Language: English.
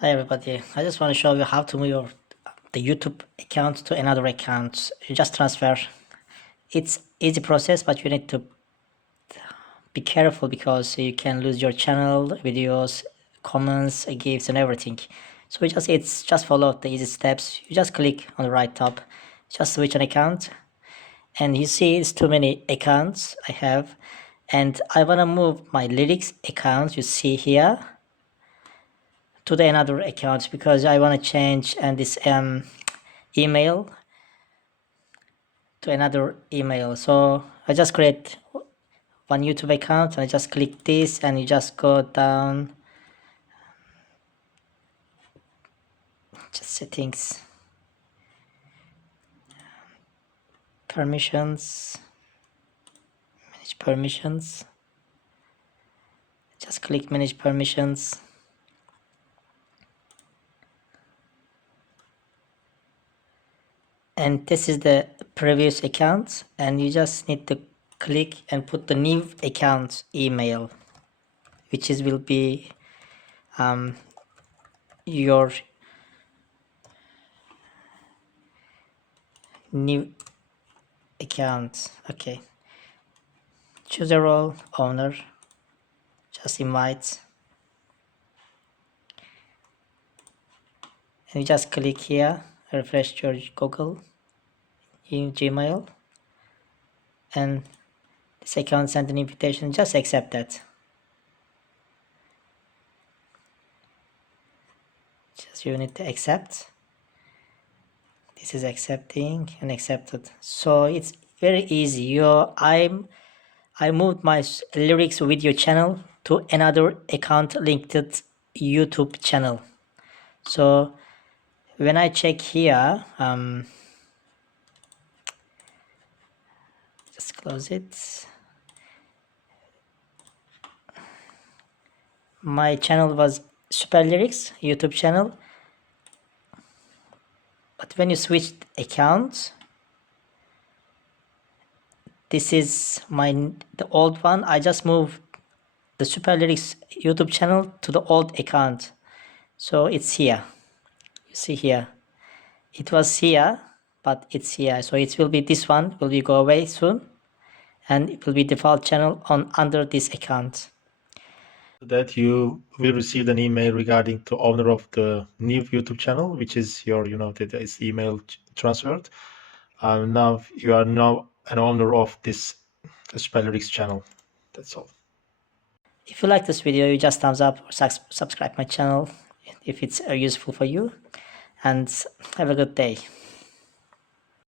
Hi everybody, I just want to show you how to move the YouTube account to another account. You just transfer. It's easy process, but you need to be careful because you can lose your channel, videos, comments, gifts and everything. So it's just follow the easy steps. You just click on the right top, just switch an account, and you see it's too many accounts I have, and I want to move my lyrics account you see here to the another account because I want to change and this email to another email. So I just create one YouTube account and I just click this and you just go down, just settings, permissions, manage permissions, just click manage permissions. And this is the previous account and you just need to click and put the new account email, which is will be your new account. Okay, choose a role, owner, just invite, and you just click here, refresh your Google in Gmail, and this account sent an invitation, just accept that. Just you need to accept. This is accepting and accepted. So it's very easy. I moved my lyrics video channel to another account linked to YouTube channel. So when I check here, just close it. My channel was Super Lyrics YouTube channel, but when you switch account, this is the old one. I just moved the Super Lyrics YouTube channel to the old account, so it's here. You see here, it was here, but it's here. So it will be this one will be go away soon, and it will be default channel on under this account. That you will receive an email regarding the owner of the new YouTube channel, which is your, this email transferred. Now you are now an owner of this Spellrix channel. That's all. If you like this video, you just thumbs up or subscribe my channel if it's useful for you, and have a good day.